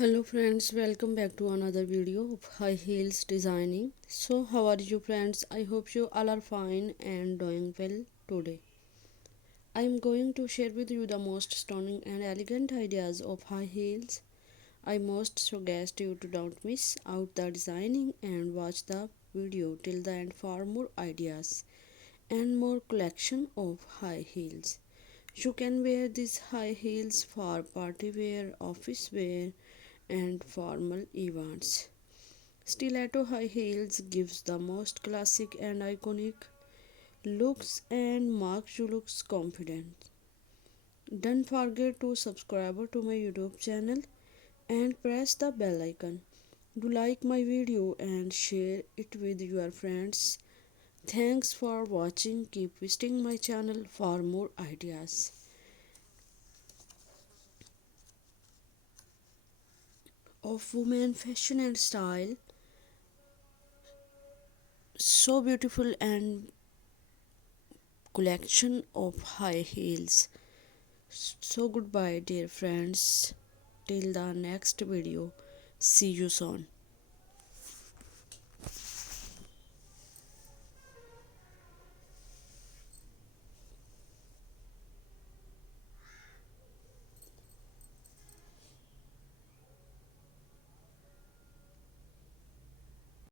Hello friends, welcome back to another video of high heels designing. So how are you friends? I hope you all are fine and doing well today. I am going to share with you the most stunning and elegant ideas of high heels. I most suggest you to don't miss out the designing and watch the video till the end for more ideas and more collection of high heels. You can wear these high heels for party wear, office wear and formal events. Stiletto high heels gives the most classic and iconic looks and makes you look confident. Don't forget to subscribe to my YouTube channel and press the bell icon. Do like my video and share it with your friends. Thanks for watching. Keep visiting my channel for more ideas of women fashion and style. So beautiful and collection of high heels. So goodbye dear friends, till the next video. See you soon.